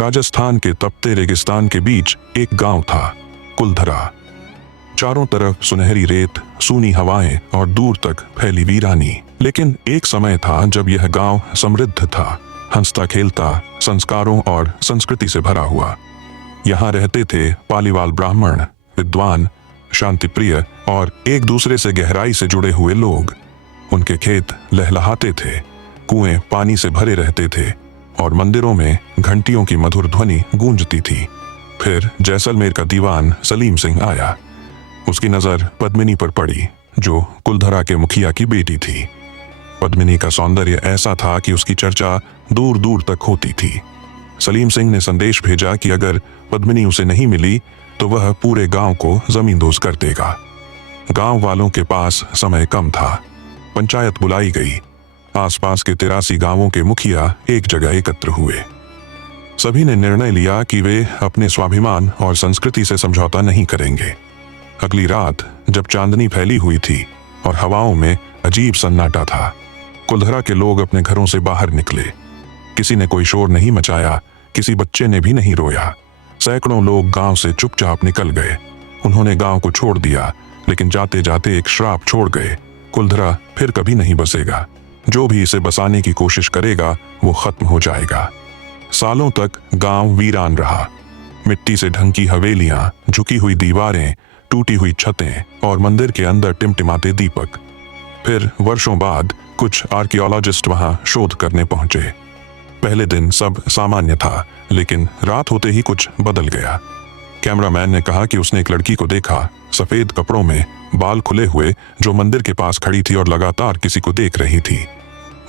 राजस्थान के तपते रेगिस्तान के बीच एक गांव था, कुलधरा। चारों तरफ सुनहरी रेत, सूनी हवाएं और दूर तक फैली वीरानी। लेकिन एक समय था जब यह गांव समृद्ध था, हंसता खेलता, संस्कारों और संस्कृति से भरा हुआ। यहाँ रहते थे पालीवाल ब्राह्मण, विद्वान, शांतिप्रिय और एक दूसरे से गहराई से जुड़े हुए लोग। उनके खेत लहलहाते थे, कुएं पानी से भरे रहते थे और मंदिरों में घंटियों की मधुर ध्वनि गूंजती थी। फिर जैसलमेर का दीवान सलीम सिंह आया। उसकी नजर पद्मिनी पर पड़ी, जो कुलधरा के मुखिया की बेटी थी। पद्मिनी का सौंदर्य ऐसा था कि उसकी चर्चा दूर दूर तक होती थी। सलीम सिंह ने संदेश भेजा कि अगर पद्मिनी उसे नहीं मिली तो वह पूरे गांव को जमींदोज कर देगा। गांव वालों के पास समय कम था। पंचायत बुलाई गई। आसपास के 83 गांवों के मुखिया एक जगह एकत्र हुए। सभी ने निर्णय लिया कि वे अपने स्वाभिमान और संस्कृति से समझौता नहीं करेंगे। अगली रात जब चांदनी फैली हुई थी और हवाओं में अजीब सन्नाटा था, कुलधरा के लोग अपने घरों से बाहर निकले। किसी ने कोई शोर नहीं मचाया, किसी बच्चे ने भी नहीं रोया। सैकड़ों लोग गांव से चुपचाप निकल गए। उन्होंने गांव को छोड़ दिया, लेकिन जाते जाते एक श्राप छोड़ गए। कुलधरा फिर कभी नहीं बसेगा। जो भी इसे बसाने की कोशिश करेगा वो खत्म हो जाएगा। सालों तक गांव वीरान रहा। मिट्टी से ढंकी हवेलियां, झुकी हुई दीवारें, टूटी हुई छतें और मंदिर के अंदर टिमटिमाते दीपक। फिर वर्षों बाद कुछ आर्कियोलॉजिस्ट वहां शोध करने पहुंचे। पहले दिन सब सामान्य था, लेकिन रात होते ही कुछ बदल गया। कैमरामैन ने कहा कि उसने एक लड़की को देखा, सफेद कपड़ों में, बाल खुले हुए, जो मंदिर के पास खड़ी थी और लगातार किसी को देख रही थी।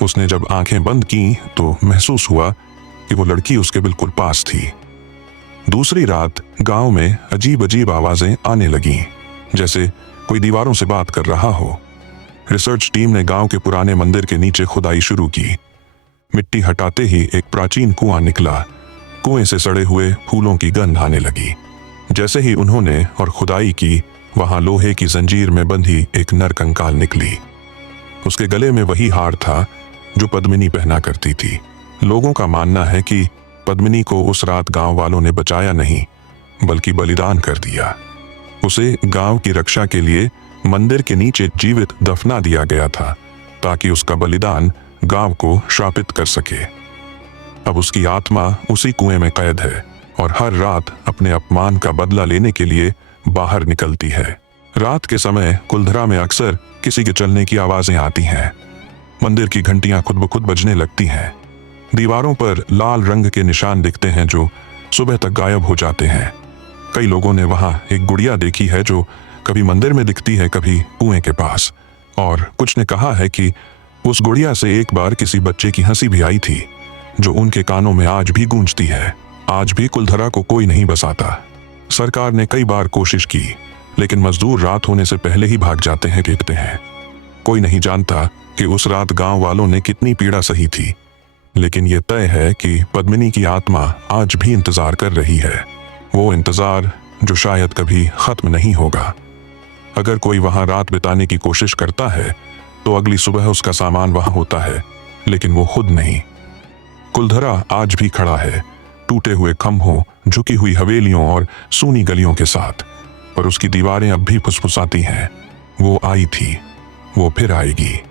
उसने जब आंखें बंद की तो महसूस हुआ कि वो लड़की उसके बिल्कुल पास थी। दूसरी रात गांव में अजीब अजीब आवाजें आने लगीं, जैसे कोई दीवारों से बात कर रहा हो। रिसर्च टीम ने गांव के पुराने मंदिर के नीचे खुदाई शुरू की। मिट्टी हटाते ही एक प्राचीन कुआं निकला। कुएं से सड़े हुए फूलों की गंध आने लगी। जैसे ही उन्होंने और खुदाई की, वहां लोहे की जंजीर में बंधी एक नर कंकाल निकली। उसके गले में वही हार था जो पद्मिनी पहना करती थी। लोगों का मानना है कि पद्मिनी को उस रात गांव वालों ने बचाया नहीं, बल्कि बलिदान कर दिया। उसे गांव की रक्षा के लिए मंदिर के नीचे जीवित दफना दिया गया था, ताकि उसका बलिदान गांव को श्रापित कर सके। अब उसकी आत्मा उसी कुएं में कैद है और हर रात अपने अपमान का बदला लेने के लिए बाहर निकलती है। रात के समय कुलधरा में अक्सर किसी के चलने की आवाजें आती हैं। मंदिर की घंटियां खुद ब खुद बजने लगती हैं। दीवारों पर लाल रंग के निशान दिखते हैं जो सुबह तक गायब हो जाते हैं। कई लोगों ने वहां एक गुड़िया देखी है जो कभी मंदिर में दिखती है, कभी कुएं के पास। और कुछ ने कहा है कि उस गुड़िया से एक बार किसी बच्चे की हंसी भी आई थी, जो उनके कानों में आज भी गूंजती है। आज भी कुलधरा को कोई नहीं बसाता। सरकार ने कई बार कोशिश की, लेकिन मजदूर रात होने से पहले ही भाग जाते हैं, कहते हैं। कोई नहीं जानता कि उस रात गांव वालों ने कितनी पीड़ा सही थी, लेकिन यह तय है कि पद्मिनी की आत्मा आज भी इंतजार कर रही है। वो इंतजार जो शायद कभी खत्म नहीं होगा। अगर कोई वहां रात बिताने की कोशिश करता है तो अगली सुबह उसका सामान वहां होता है, लेकिन वो खुद नहीं। कुलधरा आज भी खड़ा है, टूटे हुए खंभों, झुकी हुई हवेलियों और सूनी गलियों के साथ, पर उसकी दीवारें अब भी फुसफुसाती हैं। वो आई थी, वो फिर आएगी।